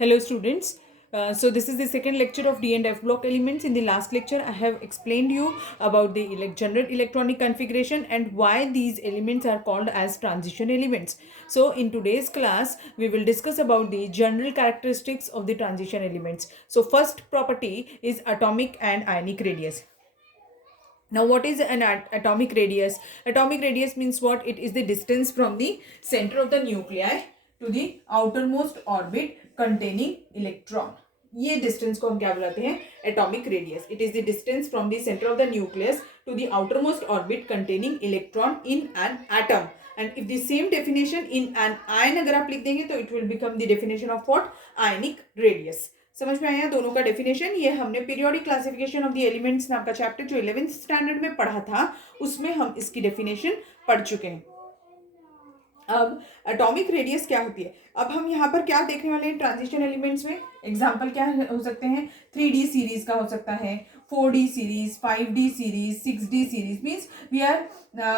Hello students. So this is the second lecture of D and F block elements. In the last lecture I have explained you about the general electronic configuration and why these elements are called as transition elements. So in today's class we will discuss about the general characteristics of the transition elements. So first property is atomic and ionic radius. Now what is an atomic radius? Atomic radius means what? It is the distance from the center of the nuclei to the outermost orbit containing electron. ये distance को हम क्या बुलाते हैं? Atomic radius. It is the distance from the centre of the nucleus to the outermost orbit containing electron in an atom. And if the same definition in an ion अगर आप लिख देंगे तो it will become the definition of what? Ionic radius. समझ में आया दोनों का डेफिनेशन? ये हमने periodic classification of the elements नाम का चैप्टर जो 11th स्टैंडर्ड में पढ़ा था उसमें हम इसकी डेफिनेशन पढ़ चुके हैं. अब एटॉमिक रेडियस क्या होती है? अब हम यहाँ पर क्या देखने वाले हैं ट्रांजिशन एलिमेंट्स में? एग्जांपल क्या हो सकते हैं? 3D सीरीज का हो सकता है, 4D series, 5D series, 6D series. Means we are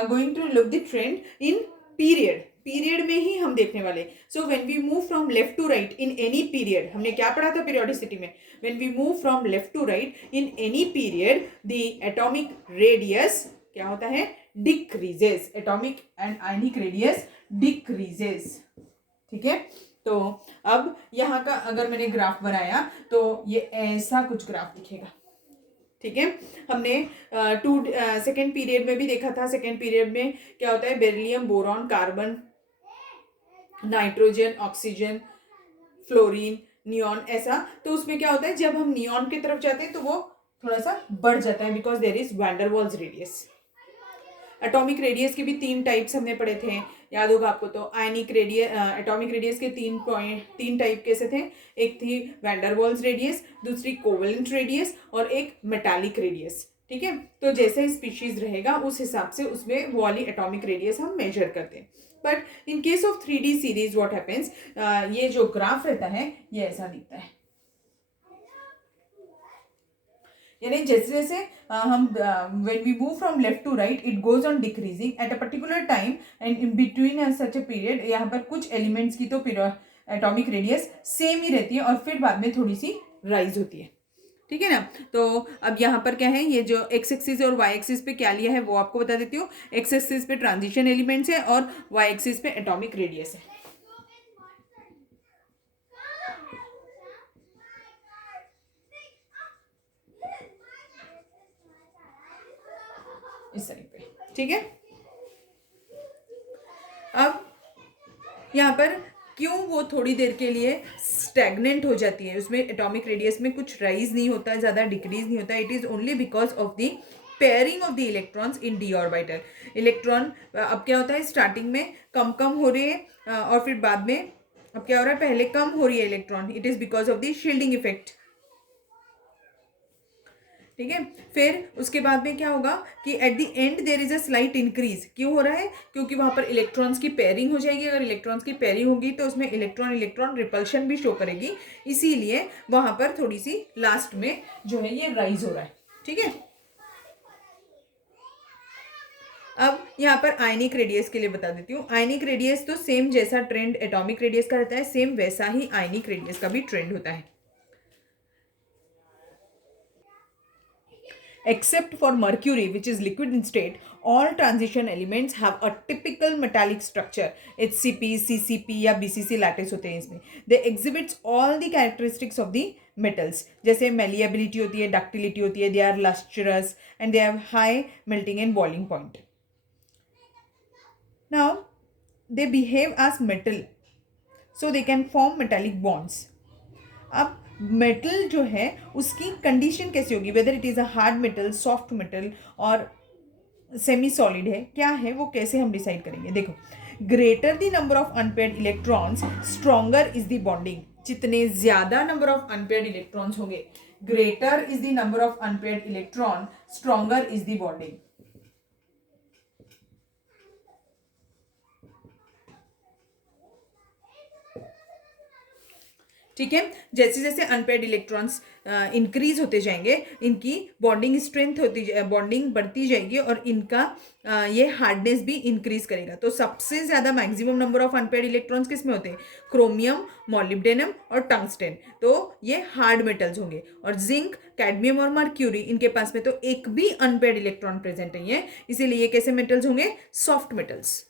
going to look the trend in period में ही हम देखने वाले. So when we move from left to right in any period, हमने क्या पढ़ा था पीरियोडिसिटी में? When we move from left to right in any period the atomic radius क्या होता है? Decreases. Atomic and ionic radius decreases. ठीक है. तो अब यहाँ का अगर मैंने ग्राफ बनाया तो ये ऐसा कुछ ग्राफ दिखेगा. ठीक है. हमने सेकेंड पीरियड में भी देखा था. सेकेंड पीरियड में क्या होता है? Beryllium, boron, carbon, nitrogen, oxygen, fluorine, neon, ऐसा. तो उसमें क्या होता है? जब हम नियॉन की तरफ जाते हैं तो वो थोड़ा सा बढ़ जाता है because there is van der Waals radius. Atomic radius के भी 3 टाइप्स हमने पढ़े थे, याद होगा आपको. तो आयनिक रेडियस, एटॉमिक रेडियस के 3 टाइप कैसे थे? एक थी वैन डर वाल्स रेडियस, दूसरी कोवेलेंट रेडियस और एक मेटालिक रेडियस. ठीक है. तो जैसे स्पीशीज रहेगा उस हिसाब से उसमें वो वाली एटॉमिक रेडियस हम मेजर करते हैं. But in case of 3D series what happens, ये जो ग्राफ रहता है ये ऐसा दिखता है. यानी जैसे जैसे हम when we move from left to right it goes on decreasing at a particular time and in between such a period. यहाँ पर कुछ एलिमेंट्स की तो एटॉमिक रेडियस सेम ही रहती है और फिर बाद में थोड़ी सी राइज होती है. ठीक है ना. तो अब यहाँ पर क्या है? ये जो एक्स एक्सिस और वाई एक्सिस पे क्या लिया है वो आपको बता देती हूँ. एक्स एक्सिस पे ट्रांजिशन एलिमेंट्स है और वाई एक्सिस पे एटॉमिक रेडियस है. इस तरह पे. ठीक है. अब यहाँ पर क्यों वो थोड़ी देर के लिए स्टैग्नेंट हो जाती है? उसमें एटॉमिक रेडियस में कुछ राइज नहीं होता है, ज़्यादा डिक्रीज नहीं होता है. It is only because of the pairing of the electrons in D orbital. Electron अब क्या होता है? स्टार्टिंग में कम कम हो रहे हैं और फिर बाद में अब क्या हो रहा है? पहले कम हो रही है electron. It is because of the shielding effect. ठीक है. फिर उसके बाद में क्या होगा कि at the end there is a slight increase. क्यों हो रहा है? क्योंकि वहां पर इलेक्ट्रॉन्स की पेयरिंग हो जाएगी. अगर इलेक्ट्रॉन्स की पेयरिंग होगी तो उसमें इलेक्ट्रॉन इलेक्ट्रॉन रिपल्शन भी शो करेगी. इसीलिए वहां पर थोड़ी सी लास्ट में जो है ये राइज हो रहा है. ठीक है. अब यहाँ पर आयनिक रेडियस के लिए बता देती हूँ. आयनिक रेडियस तो सेम जैसा ट्रेंड एटॉमिक रेडियस का रहता है सेम वैसा ही आयनिक रेडियस का भी ट्रेंड होता है. Except for mercury, which is liquid in state, all transition elements have a typical metallic structure. HCP, CCP या BCC lattice होते हैं इसमें. They exhibits all the characteristics of the metals. जैसे malleability होती है, ductility होती है, they are lustrous and they have high melting and boiling point. Now, they behave as metal, so they can form metallic bonds. अब metal जो है उसकी condition कैसी होगी? Whether it is a hard metal, soft metal और semi solid है, क्या है वो कैसे हम डिसाइड करेंगे? देखो, greater the number of unpaired electrons stronger is the bonding. जितने ज्यादा नंबर ऑफ अनपेयर्ड इलेक्ट्रॉन्स होंगे, greater is the number of unpaired electron, stronger is the bonding. ठीक है। जैसे जैसे अनपेयर्ड इलेक्ट्रॉन्स इंक्रीज होते जाएंगे, इनकी बॉन्डिंग स्ट्रेंथ बॉन्डिंग बढ़ती जाएगी और इनका ये हार्डनेस भी इंक्रीज करेगा। तो सबसे ज्यादा maximum number of unpaired electrons किस में होते हैं? क्रोमियम, मॉलिब्डेनम और टंगस्टेन। तो ये हार्ड मेटल्स होंगे। और जिंक, कैडमियम और मर्क्यूरी, इनके पास में तो एक भी अनपेयर्ड इलेक्ट्रॉन प्रेजेंट नहीं है, इसीलिए ये कैसे मेटल्स होंगे? Soft metals.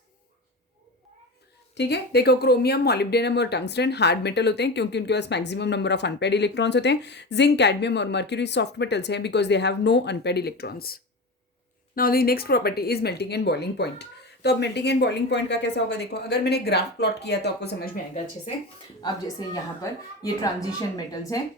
ठीक है, देखो क्रोमियम, मॉलिब्डेनम और टंगस्टन हार्ड मेटल होते हैं क्योंकि उनके पास maximum number of unpaired electrons होते हैं। जिंक, कैडमियम और मर्क्यूरी सॉफ्ट मेटल्स हैं because they have no unpaired electrons. Now the next property is melting and boiling point. तो अब मेल्टिंग एंड बॉइलिंग पॉइंट का कैसा होगा? देखो, अगर मैंने ग्राफ प्लॉट किया तो आपको समझ में आएगा अच्छे से। अब जैसे यहाँ पर ये ट्रांजिशन मेटल्स हैं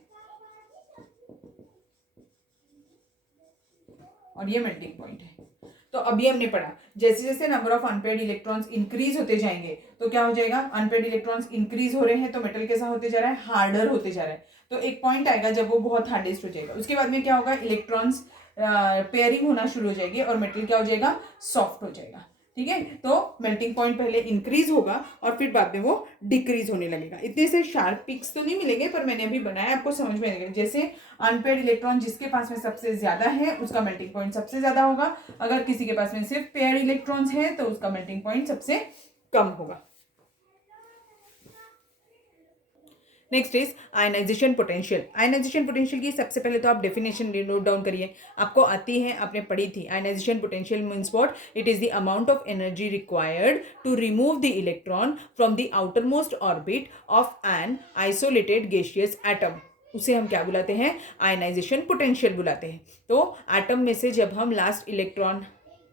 और ये मेल्टिंग पॉइंट है। तो अभी हमने पढ़ा जैसे जैसे number of unpaired electrons increase होते जाएंगे तो क्या हो जाएगा? अनपेयर्ड इलेक्ट्रॉन्स इंक्रीज हो रहे हैं तो मेटल कैसा होते जा रहा है? हार्डर होते जा रहा है। तो एक पॉइंट आएगा जब वो बहुत हार्डेस्ट हो जाएगा, उसके बाद में क्या होगा? इलेक्ट्रॉन्स पेयरिंग होना शुरू हो जाएगी और मेटल क्या हो जाएगा? सॉफ्ट हो जाएगा। ठीक है, तो मेल्टिंग पॉइंट पहले इंक्रीज होगा और फिर बाद में वो डिक्रीज होने लगेगा। इतने से शार्प पिक्स तो नहीं मिलेंगे पर मैंने अभी बनाया, आपको समझ में आएगा। जैसे अनपेयर्ड इलेक्ट्रॉन जिसके पास में सबसे ज्यादा है उसका मेल्टिंग पॉइंट सबसे ज्यादा होगा, अगर किसी के पास में सिर्फ पेयर्ड इलेक्ट्रॉन्स है तो उसका मेल्टिंग पॉइंट सबसे कम होगा। Next is ionization potential. Ionization potential की सबसे पहले तो आप डेफिनेशन नोट डाउन करिए, आपको आती है, आपने पढ़ी थी। Ionization potential means what? It is the amount of energy required to remove the electron from the outer most orbit of an isolated gaseous atom. उसे हम क्या बुलाते हैं? आयनाइजेशन पोटेंशियल बुलाते हैं। तो एटम में से जब हम लास्ट इलेक्ट्रॉन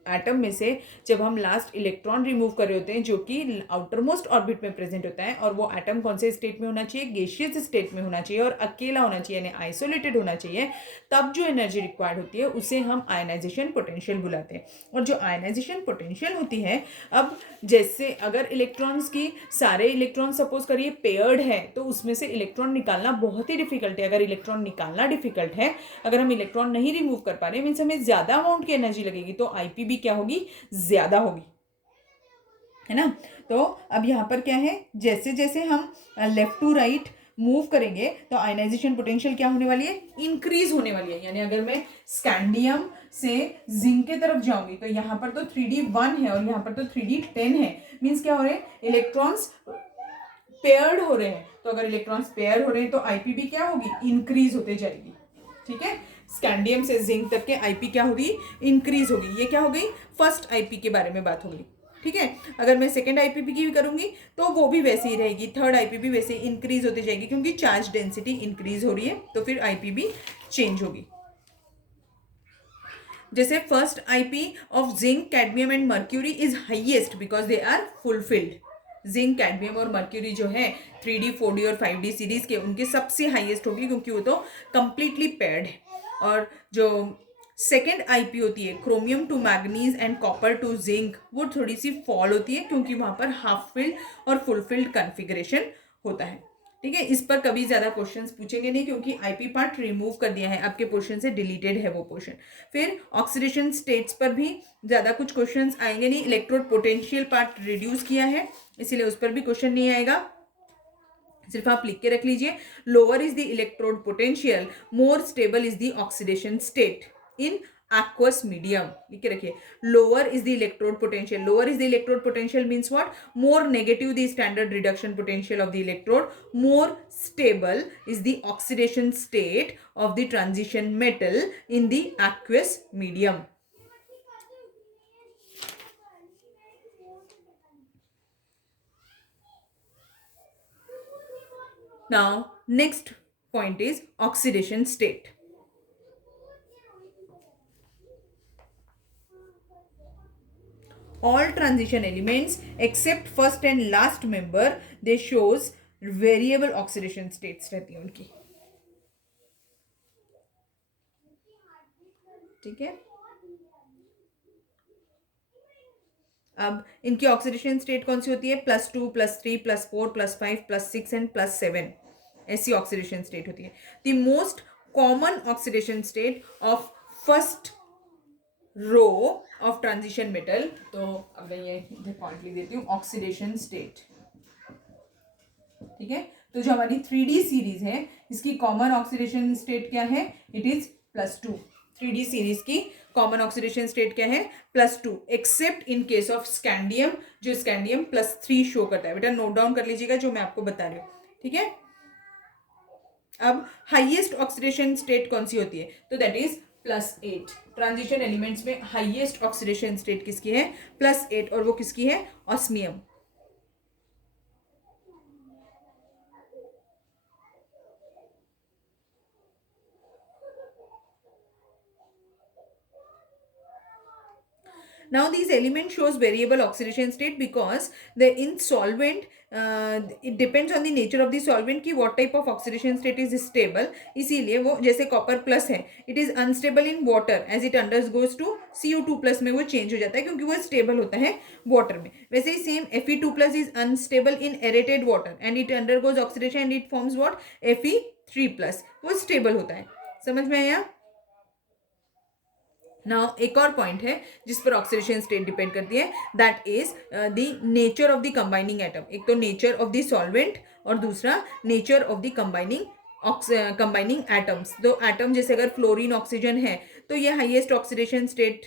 एटम में से जब हम लास्ट इलेक्ट्रॉन रिमूव कर रहे होते हैं जो कि आउटर मोस्ट ऑर्बिट में प्रेजेंट होता है, और वो एटम कौन से स्टेट में होना चाहिए? गैसियस स्टेट में होना चाहिए और अकेला होना चाहिए, यानी आइसोलेटेड होना चाहिए, तब जो एनर्जी रिक्वायर्ड होती है उसे हम आयनाइजेशन पोटेंशियल बुलाते हैं। और जो आयनाइजेशन पोटेंशियल होती है, अब जैसे अगर इलेक्ट्रॉन्स की सारे इलेक्ट्रॉन सपोज करिए पेयर्ड है तो उसमें से इलेक्ट्रॉन निकालना बहुत ही डिफिकल्ट है। अगर इलेक्ट्रॉन निकालना डिफिकल्ट है, अगर हम इलेक्ट्रॉन नहीं रिमूव कर पा रहे, मीन्स हमें ज्यादा अमाउंट की एनर्जी लगेगी, तो आईपी क्या होगी? ज्यादा होगी, है ना। तो अब यहाँ पर क्या है? जैसे जैसे हम लेफ्ट टू राइट मूव करेंगे तो आयनाइजेशन पोटेंशियल क्या होने वाली है? इंक्रीज होने वाली है। यानी अगर मैं स्कैंडियम से जिंक के तरफ जाऊंगी तो यहाँ पर तो 3d1 है और यहाँ पर तो 3d10 है, मीन्स क्या हो रहे हैं? इलेक्ट्रॉन्स पेयर्ड हो रहे हैं। तो अगर इलेक्ट्रॉन्स पेयर हो रहे हैं तो आईपी क्या होगी? इंक्रीज होते जाएगी। ठीक है, स्कैंडियम से जिंक तक के आईपी क्या होगी? इंक्रीज होगी। ये क्या हो गई? फर्स्ट आईपी के बारे में बात होगी। ठीक है, अगर मैं सेकेंड आईपीपी की भी करूंगी तो वो भी वैसे ही रहेगी, थर्ड आईपीपी वैसे इंक्रीज होती जाएगी क्योंकि चार्ज डेंसिटी इंक्रीज हो रही है, तो फिर आईपीपी चेंज होगी। जैसे first IP of zinc, cadmium and mercury is highest because they are fulfilled. Zinc, cadmium और मर्क्यूरी जो है 3D, 4D और 5D सीरीज के, उनके सबसे हाईएस्ट होगी क्योंकि वो तो कंप्लीटली पेयर्ड है। और जो सेकेंड आईपी होती है chromium to manganese and copper to zinc, वो थोड़ी सी फॉल होती है क्योंकि वहां पर हाफ फिल्ड और फुलफिल्ड कन्फिग्रेशन होता है। ठीक है, इस पर कभी ज्यादा क्वेश्चंस पूछेंगे नहीं क्योंकि आईपी पार्ट रिमूव कर दिया है, आपके पोर्शन से डिलीटेड है वो पोर्शन। फिर ऑक्सीडेशन स्टेट्स पर भी ज्यादा कुछ क्वेश्चंस आएंगे नहीं, इलेक्ट्रोड पोटेंशियल पार्ट रिड्यूस किया है इसीलिए उस पर भी क्वेश्चन नहीं आएगा, सिर्फ आप लिख के रख लीजिए। Lower is the electrode potential, more stable is the oxidation state in aqueous medium, लिख के रखिए। Lower is the electrode potential, lower is the electrode potential means what? More negative the standard reduction potential of the electrode, more stable is the oxidation state of the transition metal in the aqueous medium. Now next point is oxidation state. All transition elements except first and last member, they shows variable oxidation states रहती है उनकी। ठीक है, अब इनकी oxidation state कौन सी होती है? +2, +3, +4, +5, +6 एंड +7, ऐसी ऑक्सीडेशन स्टेट होती है। The most common oxidation state of first row of transition metal, तो अब मैं ये पॉइंट लिख देती हूँ, ऑक्सीडेशन स्टेट। ठीक है, तो जो हमारी 3D सीरीज है इसकी कॉमन ऑक्सीडेशन स्टेट क्या है, इट इज +2। 3D सीरीज की कॉमन ऑक्सीडेशन स्टेट क्या है, +2, accept in case of scandium, जो स्कैंडियम +3 शो करता है। बेटा नोट डाउन कर लीजिएगा जो मैं आपको बता रही हूँ, ठीक है। अब हाईएस्ट ऑक्सीडेशन स्टेट कौन सी होती है, तो दैट इज +8। ट्रांजिशन एलिमेंट्स में हाईएस्ट ऑक्सीडेशन स्टेट किसकी है, +8, और वो किसकी है, osmium. Now these element shows variable oxidation state because the in solvent it depends on the nature of the solvent कि what type of oxidation state is stable, इसीलिए वो जैसे कॉपर प्लस है it is unstable in water as it undergoes to CO2 plus में वो change हो जाता है क्योंकि वो स्टेबल होता है वाटर में। वैसे ही same Fe2 plus is unstable in aerated water and it undergoes oxidation and it forms what, Fe3 plus, वो स्टेबल होता है। समझ में आया। नाउ एक और पॉइंट है जिस पर ऑक्सीडेशन स्टेट डिपेंड करती है, that is the nature of the combining atom. एक तो नेचर ऑफ द सॉल्वेंट और दूसरा nature of the combining atoms. दो एटम जैसे अगर फ्लोरीन ऑक्सीजन है तो ये हाईएस्ट ऑक्सीडेशन स्टेट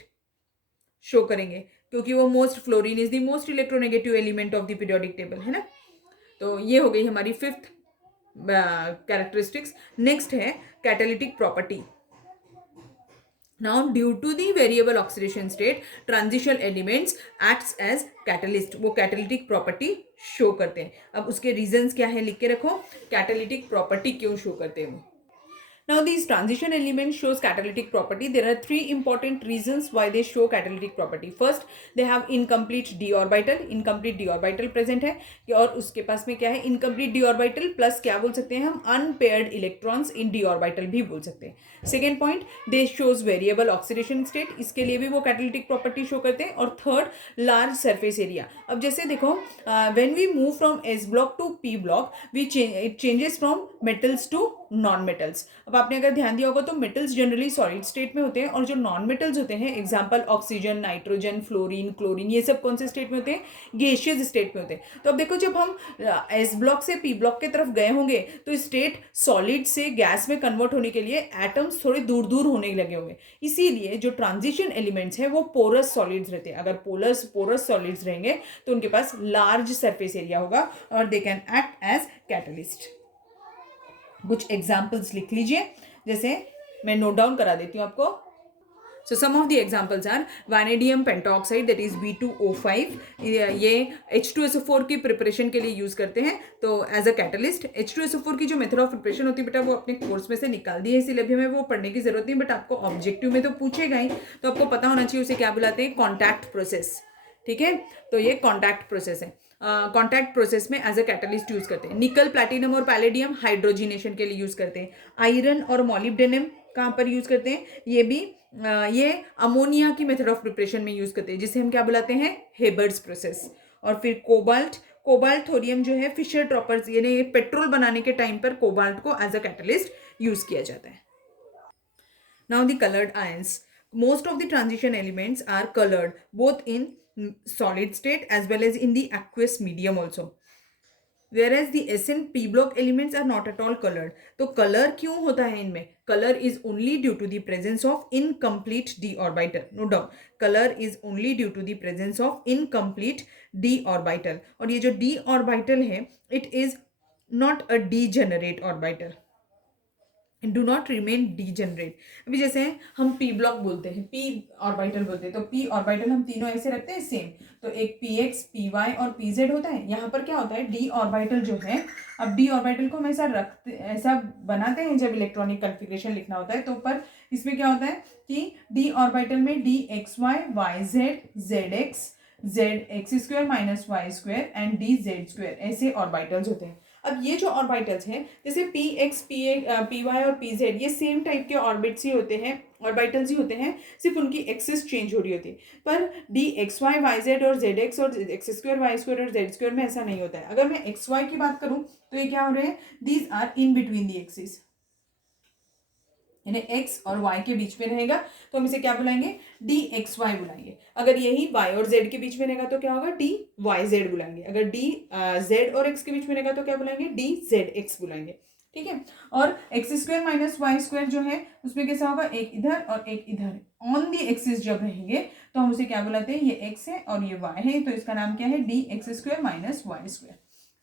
शो करेंगे क्योंकि वो most, fluorine is the most electronegative element of the periodic table, है ना। तो ये हो गई हमारी 5th कैरेक्टरिस्टिक्स। नेक्स्ट है catalytic property. Now, due to the variable oxidation state, transition elements acts as catalyst, वो catalytic property show करते हैं। अब उसके reasons क्या है लिख के रखो, catalytic property क्यों show करते हैं वो। Now these transition elements shows catalytic property. There are 3 important reasons why they show catalytic property. First, they have incomplete d orbital, incomplete d orbital present है, और उसके पास में क्या है, incomplete d orbital प्लस क्या बोल सकते हैं हम, unpaired electrons in d orbital भी बोल सकते हैं। Second point, they shows variable oxidation state, इसके लिए भी वो catalytic property show करते हैं। और third, large surface area। अब जैसे देखो when we move from S block to P block, it changes from metals to non metals. अब आपने अगर ध्यान दिया होगा तो मेटल्स जनरली सॉलिड स्टेट में होते हैं और जो नॉन मेटल्स होते हैं, example oxygen, nitrogen, fluorine, chlorine, ये सब कौन से स्टेट में होते हैं, गैसियस स्टेट में होते हैं। तो अब देखो जब हम एस ब्लॉक से पी ब्लॉक की तरफ गए होंगे तो स्टेट सॉलिड से गैस में कन्वर्ट होने के लिए एटम्स थोड़े दूर दूर होने लगे होंगे, इसीलिए जो ट्रांजिशन एलिमेंट्स हैं वो पोरस सॉलिड्स रहते हैं। अगर पोरस सॉलिड्स रहेंगे तो उनके पास लार्ज सरफेस एरिया होगा और they can act as catalyst. कुछ एग्जाम्पल्स लिख लीजिए, जैसे मैं नोट डाउन करा देती हूँ आपको। So some of the examples are vanadium pentoxide that is B2O5, ये H2SO4 की प्रिपरेशन के लिए यूज करते हैं तो एज अ कैटलिस्ट। H2SO4 की जो मेथड ऑफ प्रिपरेशन होती है बेटा वो अपने कोर्स में से निकाल दी है, इसीलिए अभी हमें वो पढ़ने की जरूरत नहीं, बट आपको ऑब्जेक्टिव में तो पूछेगा ही, तो आपको पता होना चाहिए उसे क्या बुलाते हैं, कॉन्टैक्ट प्रोसेस। ठीक है, तो ये कॉन्टैक्ट प्रोसेस है। कॉन्टैक्ट प्रोसेस में एज अ कैटलिस्ट यूज करते हैं। निकल, प्लैटिनम और पैलेडियम हाइड्रोजिनेशन के लिए यूज करते हैं। आयरन और मॉलिब्डेनम कहाँ पर यूज करते हैं, ये भी ये अमोनिया की मेथड ऑफ प्रिपरेशन में यूज करते हैं, जिसे हम क्या बुलाते हैं, हेबर्स प्रोसेस। और फिर कोबाल्ट थोरियम जो है फिशर ट्रॉपर्स, यानी पेट्रोल बनाने के टाइम पर कोबाल्ट को एज अ कैटलिस्ट यूज किया जाता है। Now the coloured ions, most of the transition elements are colored both in solid state as well as in the aqueous medium also, whereas the S and P block elements are not at all colored. तो colour क्यों होता है इनमें, colour is only due to the presence of incomplete D orbital. No doubt, colour is only due to the presence of incomplete D orbital. और ये जो D orbital है it is not a degenerate orbital, do not remain degenerate. अभी जैसे हम P block बोलते हैं, P orbital बोलते हैं, तो पी ऑर्बिटल हम तीनों ऐसे रखते हैं सेम, तो एक px, py और pz होता है। यहाँ पर क्या होता है, डी ऑर्बिटल जो है, अब डी ऑर्बिटल को हम ऐसा बनाते हैं जब इलेक्ट्रॉनिक कन्फिग्रेशन लिखना होता है, तो ऊपर इसमें क्या होता है कि डी ऑर्बिटल में D X Y, Y Z, Z X, Z X square minus Y square and D Z square, ऐसे ऑर्बिटल्स होते हैं। अब ये जो ऑर्बिटल्स हैं जैसे पी एक्स, पी वाई और पी जेड, ये सेम टाइप के ऑर्बिट्स ही होते हैं, ऑर्बिटल्स ही होते हैं, सिर्फ उनकी एक्सिस चेंज हो रही होती है। पर D X Y, Y Z और जेड एक्स और एक्स स्क्वायर, वाई स्क्वायर और जेड स्क्वायर में ऐसा नहीं होता है। अगर मैं एक्स वाई की बात करूं तो ये क्या हो रहे हैं, these are in between the axis, यानी x और y के बीच में रहेगा तो हम इसे क्या बुलाएंगे, डी एक्स वाई बुलाएंगे। अगर यही y और z के बीच में रहेगा तो क्या होगा, डी वाई जेड बुलाएंगे। अगर डी z और x के बीच में रहेगा तो क्या बुलाएंगे, डी जेड एक्स बुलाएंगे। ठीक है। और X square minus Y square जो है उसमें कैसा होगा, एक इधर और एक इधर ऑन दी एक्सिस जब रहेंगे तो हम उसे क्या बुलाते हैं, ये x है और ये y है, तो इसका नाम क्या है, D X square minus Y square.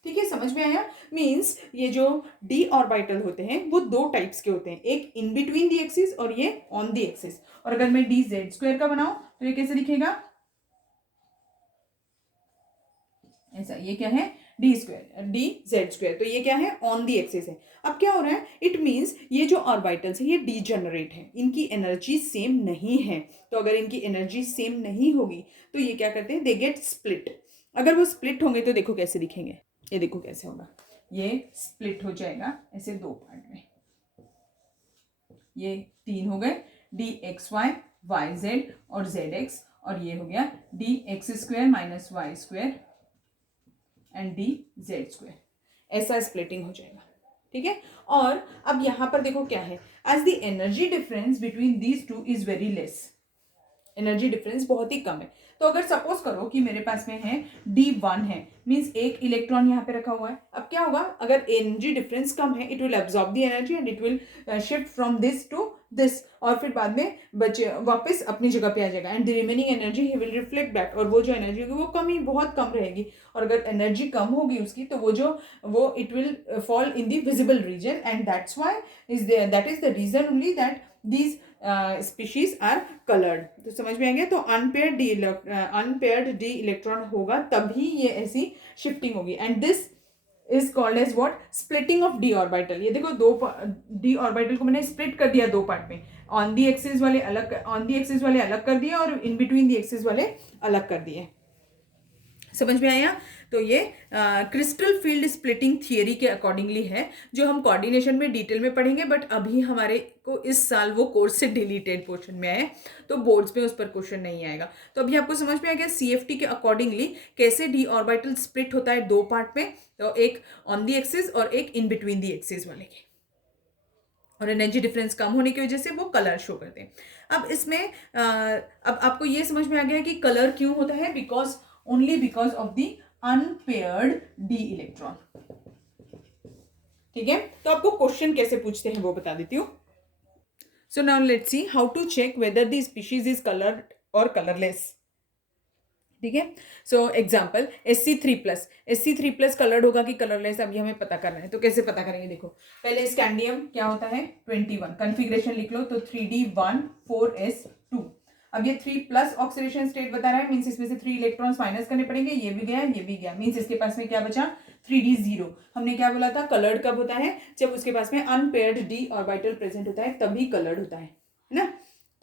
ठीक है, समझ में आया। मीन्स ये जो डी ऑर्बिटल होते हैं वो दो टाइप्स के होते हैं, एक इन बिटवीन दी एक्सिस और ये ऑन दी एक्सिस। और अगर मैं डी जेड स्क्वायर का बनाऊं तो ये कैसे दिखेगा, ऐसा, ये क्या है, D square D Z square, तो ये क्या है, ऑन दी एक्सिस है। अब क्या हो रहा है, इट मीन्स ये जो ऑर्बिटल्स है ये डीजेनरेट है, इनकी एनर्जी सेम नहीं है। तो अगर इनकी एनर्जी सेम नहीं होगी तो ये क्या करते हैं, दे गेट स्प्लिट। अगर वो स्प्लिट होंगे तो देखो कैसे दिखेंगे, ये देखो कैसे होगा, ये स्प्लिट हो जाएगा ऐसे दो पार्ट में, ये तीन हो गए, D X Y Y Z और जेड एक्स, और ये हो गया D X square minus Y square and D Z square, ऐसा स्प्लिटिंग हो जाएगा। ठीक है। और अब यहां पर देखो क्या है, as the energy difference between these two is very less, energy difference बहुत ही कम है। तो अगर सपोज करो कि मेरे पास में है D1 है, मींस एक इलेक्ट्रॉन यहाँ पे रखा हुआ है। अब क्या होगा, अगर एनर्जी डिफरेंस कम है, it will absorb the energy and it will shift from this to this, और फिर बाद में बचे वापस अपनी जगह पे आ जाएगा, and the remaining energy he will reflect back, और वो जो एनर्जी होगी वो कम ही, बहुत कम रहेगी। और अगर एनर्जी कम होगी उसकी तो वो it will fall in the visible region, and that's why that is the reason only that these species are coloured. तो समझ में आ गया। तो अनपेयर्ड डी इलेक्ट्रॉन होगा तभी ये ऐसी शिफ्टिंग होगी, and this is called as what, splitting of D orbital. ये देखो दो डी ऑर्बिटल को मैंने स्प्लिट कर दिया दो पार्ट में, ऑन दी एक्सिस वाले अलग कर दिए और इन बिटवीन दी एक्सिस वाले अलग कर दिए। समझ में आया। तो ये क्रिस्टल फील्ड स्प्लिटिंग थियरी के अकॉर्डिंगली है, जो हम कोऑर्डिनेशन में डिटेल में पढ़ेंगे, बट अभी हमारे को इस साल वो कोर्स से डिलीटेड पोर्शन में आए, तो बोर्ड्स में उस पर क्वेश्चन नहीं आएगा। तो अभी आपको समझ में आ गया CFT के अकॉर्डिंगली कैसे डी ऑर्बिटल स्प्लिट होता है दो पार्ट में, तो एक ऑन दी एक्सिस और एक इन बिटवीन दी एक्सिस वाले के, और एनर्जी डिफरेंस कम होने की वजह से वो कलर शो करते हैं। अब इसमें अब आपको ये समझ में आ गया कि कलर क्यों होता है, only because of the unpaired D electron. ठीक है। तो आपको क्वेश्चन कैसे पूछते हैं वो बता देती हूँ। So now let's see how to check whether the species is coloured और कलरलेस। ठीक है। सो एग्जाम्पल Sc3+ कलर्ड होगा कि कलरलेस, अभी हमें पता करना है। तो कैसे पता करेंगे, देखो पहले स्कैंडियम क्या होता है 21, कन्फिग्रेशन लिख लो, तो 3D1 4s2। अब ये 3+ ऑक्सीडेशन स्टेट बता रहा है, मीन्स इसमें से 3 इलेक्ट्रॉन्स माइनस करने पड़ेंगे, ये भी गया, मीन्स इसके पास में क्या बचा 3D0। हमने क्या बोला था, कलर्ड कब होता है, जब उसके पास में अनपेयर्ड डी ऑर्बिटल प्रेजेंट होता है, तभी कलर्ड होता है ना।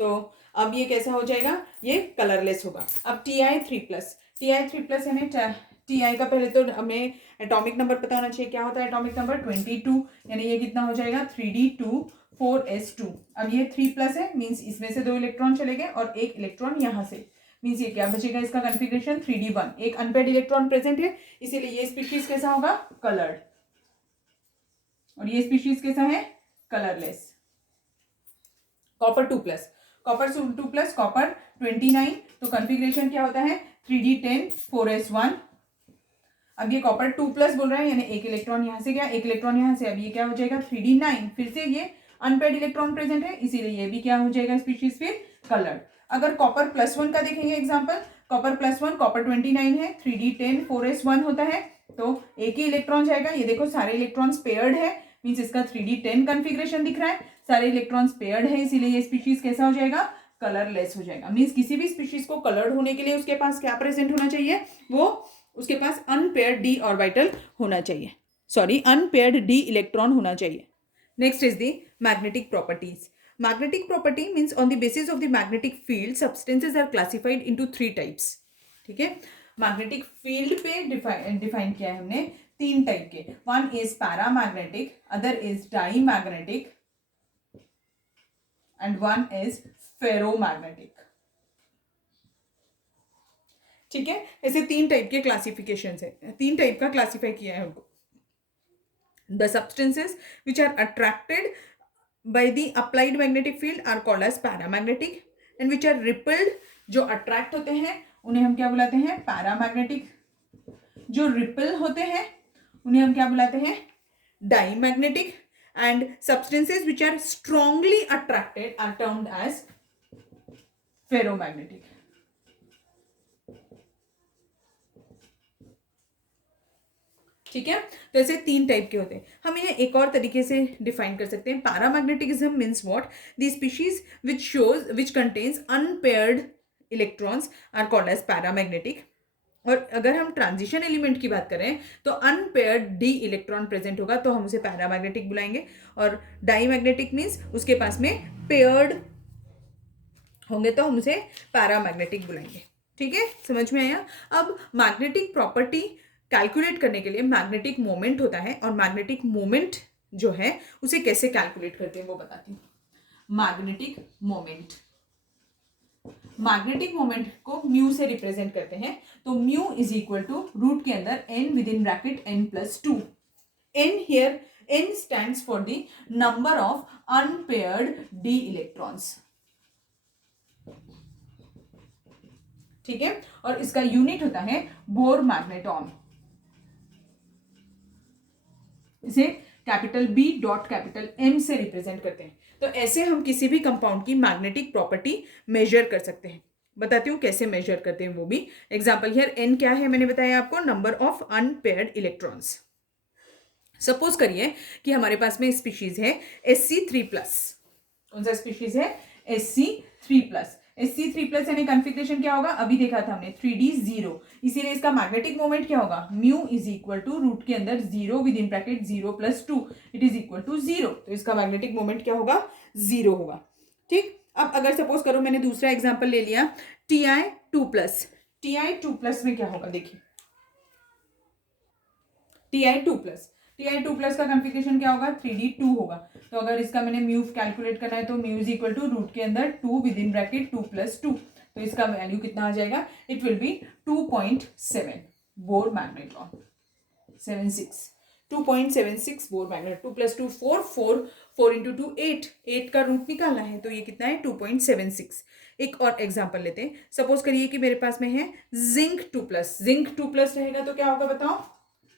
तो अब ये कैसा हो जाएगा, ये कलरलेस होगा। अब Ti3+ यानी Ti का पहले तो हमें एटॉमिक नंबर पता होना चाहिए, क्या होता है एटॉमिक नंबर 22, यानी ये कितना हो जाएगा 3D2 4s2। अब ये 3+ है, मीन्स इसमें से 2 इलेक्ट्रॉन चले गए और 1 इलेक्ट्रॉन यहाँ से, मीन्स ये क्या बचेगा, इसका कन्फिग्रेशन 3D1, एक अनपेयर्ड इलेक्ट्रॉन प्रेजेंट है, इसीलिए ये स्पीशीज कैसा होगा, कलर्ड, और ये स्पीशीज कैसा है, कलरलेस। कॉपर 2+, कॉपर 29, तो कन्फिग्रेशन क्या होता है 3D10 4s1। अब ये कॉपर 2+ बोल रहा है, यानी एक इलेक्ट्रॉन यहाँ से गया, एक इलेक्ट्रॉन यहाँ से, अब ये क्या हो जाएगा 3D9, फिर से ये अनपेयर्ड इलेक्ट्रॉन प्रेजेंट है, इसीलिए ये भी क्या हो जाएगा स्पीशीज फिर कलर्ड। अगर कॉपर +1 का देखेंगे एग्जाम्पल, कॉपर 29 है, 3D10 4s1 होता है, तो एक ही इलेक्ट्रॉन जाएगा, ये देखो सारे इलेक्ट्रॉन्स पेयर्ड है, मीन्स इसका 3D10 कन्फिग्रेशन दिख रहा है, सारे इलेक्ट्रॉन्स पेयर्ड है, इसीलिए ये स्पीशीज कैसा हो जाएगा, कलरलेस हो जाएगा। मीन्स किसी भी स्पीशीज को कलर्ड होने के लिए उसके पास क्या प्रेजेंट होना चाहिए, वो उसके पास अनपेयर्ड डी ऑर्बिटल होना चाहिए, अनपेयर्ड डी इलेक्ट्रॉन होना चाहिए। Next is the magnetic properties. Magnetic property means on the basis of the magnetic field substances are classified into 3 types. ठीक है। मैग्नेटिक फील्ड पे डिफाइन किया है हमने 3 टाइप के, one is paramagnetic, other is diamagnetic and one is ferromagnetic. ठीक है। ऐसे 3 टाइप के क्लासिफिकेशन है, 3 टाइप का क्लासिफाई किया है उनको। The substances which are attracted by the applied magnetic field are called as paramagnetic, and which are repelled, जो attract होते हैं उन्हें हम क्या बुलाते हैं, paramagnetic. जो रिपेल होते हैं उन्हें हम क्या बुलाते हैं, diamagnetic. And substances which are strongly attracted are termed as ferromagnetic. ठीक है, तो ऐसे 3 टाइप के होते हैं. हम इन्हें एक और तरीके से डिफाइन कर सकते हैं. Paramagnetism means what, the species which contains unpaired electrons are called as paramagnetic. और अगर हम ट्रांजिशन एलिमेंट की बात करें तो अनपेयर्ड डी इलेक्ट्रॉन प्रेजेंट होगा तो हम उसे पैरामैग्नेटिक बुलाएंगे. और डाईमैग्नेटिक मीन्स उसके पास में पेयर्ड होंगे तो हम उसे पैरामैग्नेटिक बुलाएंगे. ठीक है, समझ में आया. अब मैग्नेटिक प्रॉपर्टी कैलकुलेट करने के लिए मैग्नेटिक मोमेंट होता है, और मैग्नेटिक मोमेंट जो है उसे कैसे कैलकुलेट करते हैं वो बताती हूँ. मैग्नेटिक मोमेंट, मैग्नेटिक मोमेंट को म्यू से रिप्रेजेंट करते हैं. तो mu is equal to root के अंदर n within bracket n+2. n here, n stands for the number of unpaired D electrons. ठीक है, और इसका यूनिट होता है बोर मैग्नेटॉन. इसे capital B dot capital M से रिप्रेजेंट करते हैं. तो ऐसे हम किसी भी कंपाउंड की मैग्नेटिक प्रॉपर्टी मेजर कर सकते हैं. बताती हूँ कैसे मेजर करते हैं वो भी. एग्जाम्पल हियर n क्या है मैंने बताया आपको, number of unpaired electrons. Suppose करिए कि हमारे पास में स्पीशीज है Sc3+. कौन सा स्पीशीज है, Sc3+. Sc3+ यानी कॉन्फ़िगरेशन क्या होगा, अभी देखा था हमने 3d0. इसीलिए इसका मैग्नेटिक मोमेंट क्या होगा, mu is equal to root के अंदर 0 within bracket 0+2, it is equal to 0. तो इसका मैग्नेटिक मोमेंट क्या होगा, 0 होगा. ठीक, अब अगर सपोज करो मैंने दूसरा एग्जाम्पल ले लिया Ti2+. Ti2+ में क्या होगा, देखिए Ti2+ का कॉन्फ़िगरेशन क्या होगा, 3d2 होगा. तो अगर इसका मैंने म्यू कैलकुलेट करना है तो mu is equal to root के अंदर 2 विद इन ब्रैकेट 2+2. तो इसका वैल्यू कितना आ जाएगा, it will be 2.7 bore magnetron. 2.76 bore magnet. 2+2 4, 4 into 2 8. 8 का रूट निकालना है तो ये कितना है, 2.76. एक और एग्जाम्पल लेते हैं. सपोज करिए कि मेरे पास में है जिंक 2+ रहेगा तो क्या होगा बताओ,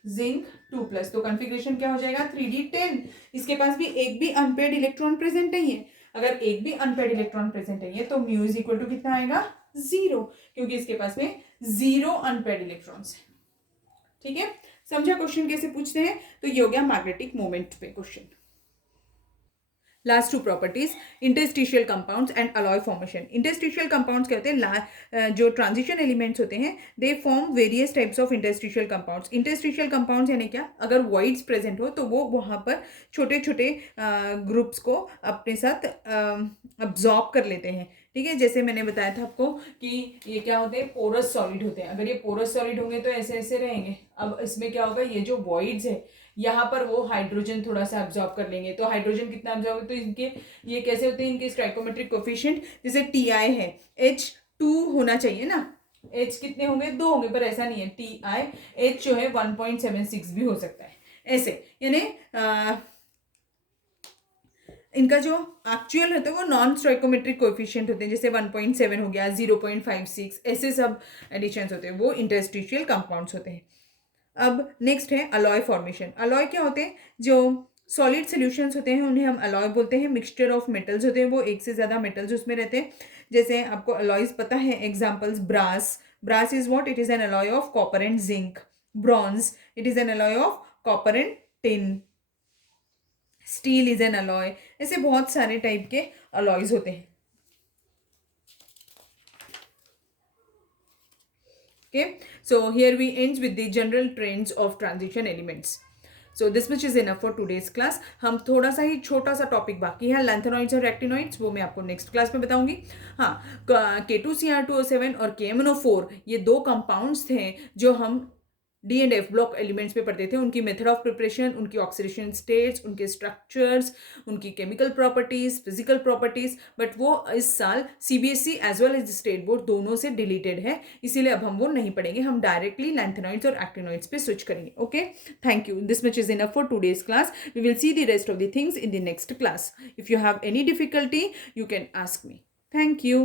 Zn2+. तो कॉन्फ़िगरेशन क्या हो जाएगा, 3d10. इसके पास भी एक भी अनपेयर्ड इलेक्ट्रॉन प्रेजेंट नहीं है. अगर एक भी अनपेयर्ड इलेक्ट्रॉन प्रेजेंट नहीं है तो म्यू इज इक्वल टू कितना आएगा, 0, क्योंकि इसके पास में 0 अनपेयर्ड इलेक्ट्रॉन्स है. ठीक है, समझा क्वेश्चन कैसे पूछते हैं. तो ये हो गया मैग्नेटिक मोमेंट पे question. Last 2 properties, interstitial compounds and alloy formation. Interstitial compounds क्या होते हैं, जो ट्रांजिशन एलिमेंट्स होते हैं they form various types of interstitial compounds. Interstitial compounds यानी क्या, अगर वॉइड्स प्रेजेंट हो तो वो वहाँ पर छोटे छोटे ग्रुप्स को अपने साथ अब्जॉर्ब कर लेते हैं. ठीक है, जैसे मैंने बताया था आपको कि ये क्या होते हैं, पोरस सॉलिड होते हैं. अगर ये पोरस सॉलिड होंगे तो ऐसे ऐसे रहेंगे. अब इसमें क्या होगा, ये जो वॉइड्स है यहाँ पर वो हाइड्रोजन थोड़ा सा अब्जॉर्ब कर लेंगे. तो हाइड्रोजन कितना अब्जॉर्ब, तो इनके ये कैसे होते हैं, इनके स्टाइकोमेट्रिक कोफिशिएंट जैसे Ti है, H2 होना चाहिए ना. H कितने होंगे, 2 होंगे, पर ऐसा नहीं है. Ti H जो है 1.76 भी हो सकता है. ऐसे यानी इनका जो एक्चुअल होता है वो नॉन स्टोइकोमेट्रिक कोएफिशिएंट होते हैं. जैसे 1.7 हो गया, 0.56, ऐसे सब एडिशंस होते हैं, वो इंटरस्टिशियल कंपाउंड्स होते हैं. अब नेक्स्ट है अलॉय फॉर्मेशन. अलॉय क्या होते हैं, जो सॉलिड सॉल्यूशंस होते हैं उन्हें हम अलॉय बोलते हैं. मिक्सचर ऑफ मेटल्स होते हैं, वो एक से ज़्यादा मेटल्स उसमें रहते हैं. जैसे आपको अलॉयज पता है, examples brass is what, it is an alloy of copper and zinc. Bronze, it is an alloy of copper and tin. Steel is an alloy. ऐसे बहुत सारे टाइप के अलॉयज होते हैं. Okay, so here we ends with the general trends of transition elements. So this much is enough for today's class. हम थोड़ा सा ही छोटा सा टॉपिक बाकी है, लैंथेनॉइड्स और एक्टिनॉइड्स, वो मैं आपको नेक्स्ट क्लास में बताऊंगी. हाँ, K2Cr2O7 और KMnO4 ये 2 कंपाउंड्स थे जो हम D and F block elements में पढ़ते थे, उनकी मेथड ऑफ प्रिपरेशन, उनकी ऑक्सीडेशन स्टेट्स, उनके स्ट्रक्चर्स, उनकी chemical properties, physical properties, but वो इस साल CBSE as well as state board दोनों से डिलीटेड है, इसीलिए अब हम वो नहीं पढ़ेंगे, हम डायरेक्टली लैंथेनॉइड्स और एक्टिनॉइड्स पे स्विच करेंगे. Okay, thank you. This much is enough for today's class. We will see the rest of the things in the next class. If you have any difficulty, you can ask me. Thank you.